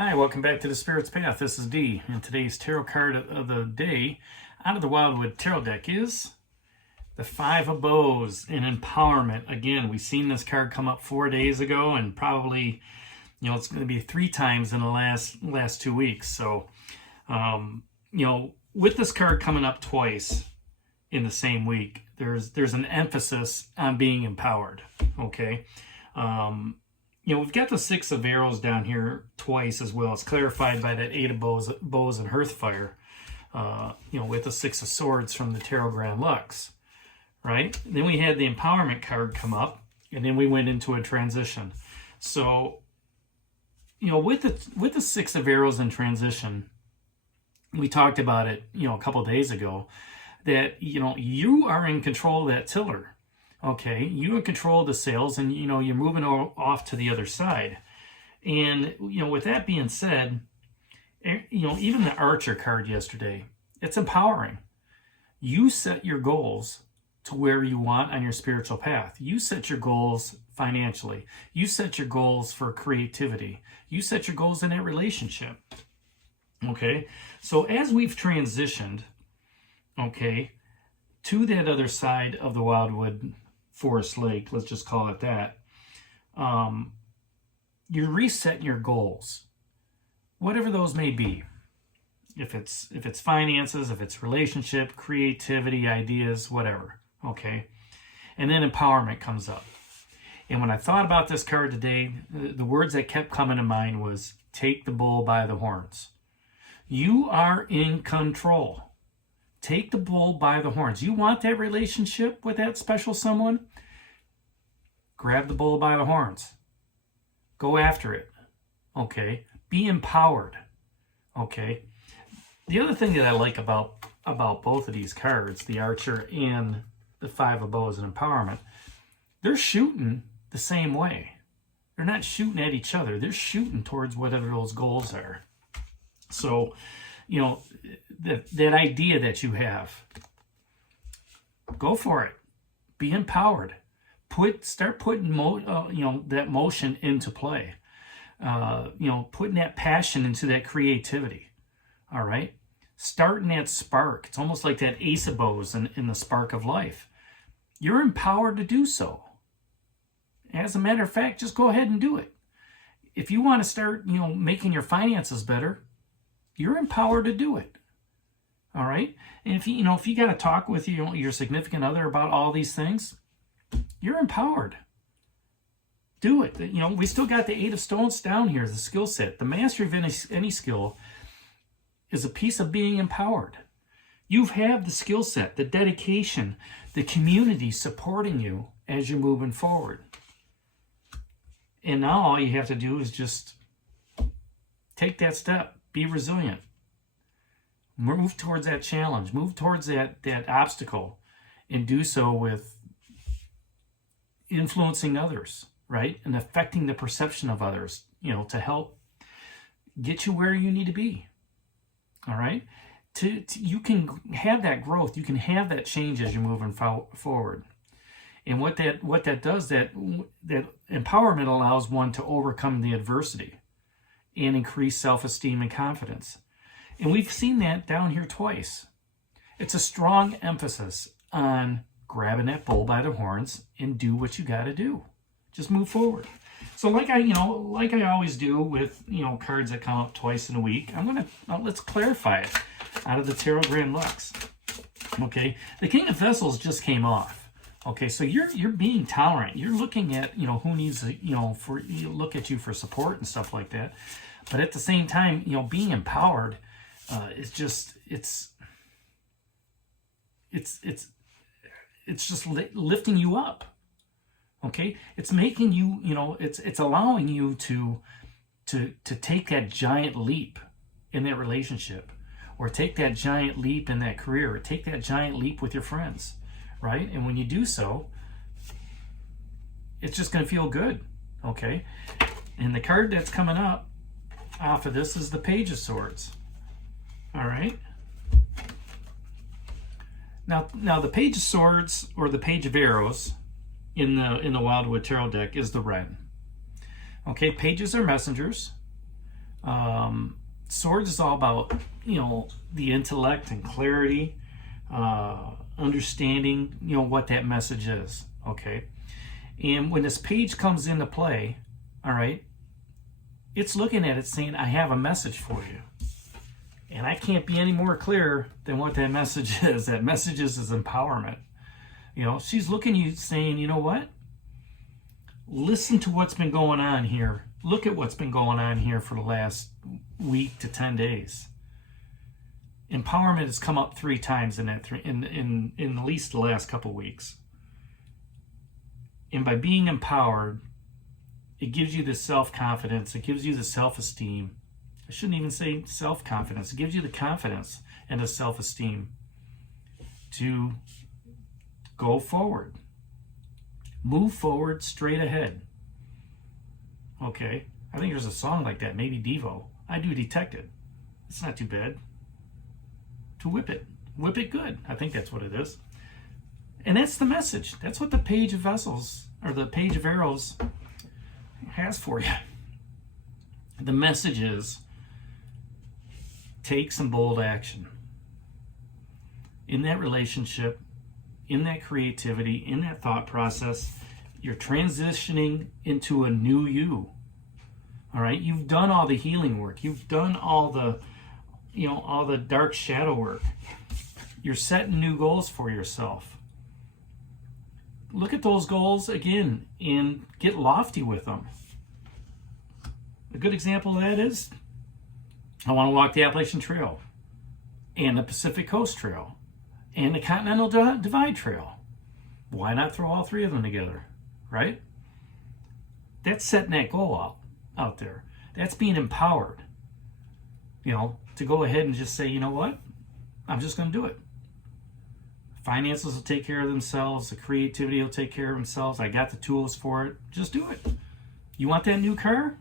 Hi, welcome back to the Spirit's Path. This is Dee, and today's tarot card of the day out of the Wildwood Tarot deck is the Five of Bows in Empowerment. Again, we've seen this card come up 4 days ago, and probably, it's going to be 3 times in the last 2 weeks. So, with this card coming up twice in the same week, there's an emphasis on being empowered. Okay. We've got the Six of Arrows down here twice as well. It's clarified by that Eight of Bows and Hearthfire, with the Six of Swords from the Tarot Grand Lux, right? Then we had the Empowerment card come up, and then we went into a transition. So, with the Six of Arrows in transition, we talked about it, a couple days ago, that, you are in control of that tiller. Okay, you in control of the sails, and you're moving off to the other side. And with that being said, even the Archer card yesterday, it's empowering. You set your goals to where you want on your spiritual path. You set your goals financially. You set your goals for creativity. You set your goals in that relationship. Okay, so as we've transitioned, to that other side of the Wildwood Forest Lake, let's just call it that, you're resetting your goals, whatever those may be. If it's finances, if it's relationship, creativity, ideas, whatever. Okay, and then empowerment comes up. And when I thought about this card today, the words that kept coming to mind was take the bull by the horns. You are in control. Take the bull by the horns. You want that relationship with that special someone? Grab the bull by the horns. Go after it. Okay? Be empowered. Okay? The other thing that I like about both of these cards, the Archer and the Five of Bows and Empowerment, they're shooting the same way. They're not shooting at each other. They're shooting towards whatever those goals are. So, that idea that you have, go for it. Be empowered. Start putting that motion into play. Putting that passion into that creativity. All right, starting that spark. It's almost like that Ace of Bows in the spark of life. You're empowered to do so. As a matter of fact, just go ahead and do it. If you want to start, making your finances better, you're empowered to do it. All right. And if you got to talk with your significant other about all these things, you're empowered. Do it. We still got the Eight of Stones down here, the skill set. The mastery of any skill is a piece of being empowered. You have the skill set, the dedication, the community supporting you as you're moving forward. And now all you have to do is just take that step. Be resilient. Move towards that challenge. Move towards that obstacle, and do so with influencing others, right? And affecting the perception of others, to help get you where you need to be. All right? You can have that growth. You can have that change as you're moving forward. And what that does, that empowerment allows one to overcome the adversity and increase self-esteem and confidence. And we've seen that down here twice. It's a strong emphasis on grabbing that bull by the horns and do what you got to do. Just move forward. So like I always do with, cards that come up twice in a week, let's clarify it out of the Tarot Grand Lux. Okay, the King of Vessels just came off. Okay, so you're being tolerant. You're looking at, who needs, look at you for support and stuff like that. But at the same time, being empowered is just, it's just lifting you up. Okay, it's making you, it's allowing you to take that giant leap in that relationship, or take that giant leap in that career, or take that giant leap with your friends, right? And when you do so, it's just going to feel good. Okay, and the card that's coming up off of this is the Page of Swords. All right. Now the Page of Swords, or the Page of Arrows, in the Wildwood Tarot deck is the Wren. Okay, pages are messengers. Swords is all about, the intellect and clarity, understanding, what that message is, okay? And when this page comes into play, all right, it's looking at it saying, I have a message for you. And I can't be any more clear than what that message is. That message is empowerment. She's looking at you saying, you know what? Listen to what's been going on here. Look at what's been going on here for the last week to 10 days. Empowerment has come up 3 times in at least the last couple weeks. And by being empowered, it gives you the self-confidence. It gives you the self-esteem. I shouldn't even say self-confidence. It gives you the confidence and the self-esteem to go forward. Move forward, straight ahead. Okay, I think there's a song like that, maybe Devo. I do detect it. It's not too bad. To whip it good. I think that's what it is. And that's the message. That's what the Page of Vessels, or the Page of Arrows, has for you. The message is, take some bold action. In that relationship, in that creativity, in that thought process, you're transitioning into a new you. All right? You've done all the healing work. You've done all the, all the dark shadow work. You're setting new goals for yourself. Look at those goals again and get lofty with them. A good example of that is, I want to walk the Appalachian Trail and the Pacific Coast Trail and the Continental Divide Trail. Why not throw all 3 of them together, right? That's setting that goal out there. That's being empowered, to go ahead and just say, you know what? I'm just going to do it. Finances will take care of themselves. The creativity will take care of themselves. I got the tools for it. Just do it. You want that new car?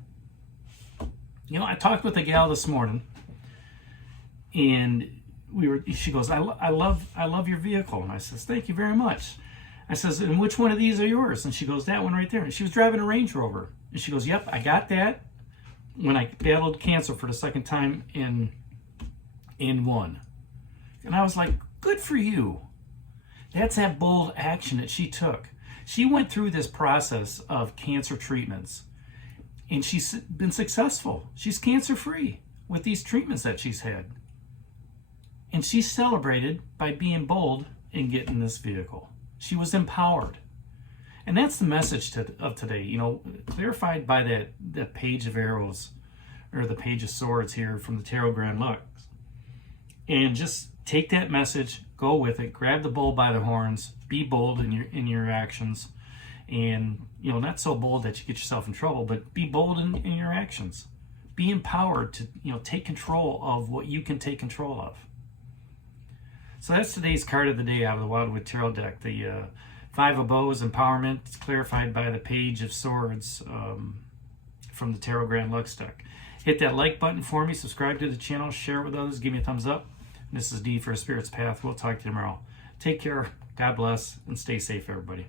I talked with a gal this morning, and she goes, I love your vehicle. And I says, thank you very much. I says, and which one of these are yours? And she goes, that one right there. And she was driving a Range Rover. And she goes, yep, I got that when I battled cancer for the 2nd time in 1. And I was like, good for you. That's that bold action that she took. She went through this process of cancer treatments, and she's been successful. She's cancer-free with these treatments that she's had. And she celebrated by being bold and getting this vehicle. She was empowered. And that's the message of today, clarified by that Page of Arrows, or the Page of Swords here from the Tarot Grand Lux. And just take that message, go with it, grab the bull by the horns, be bold in your actions, and not so bold that you get yourself in trouble, but be bold in your actions. Be empowered to take control of what you can take control of. So that's today's card of the day out of the Wildwood Tarot deck. The 5 of Bows, empowerment. It's clarified by the Page of Swords from the Tarot Grand Lux deck. Hit that like button for me, subscribe to the channel, share it with others, give me a thumbs up. This is D for a Spirit's Path. We'll talk to you tomorrow. Take care, God bless, and stay safe, everybody.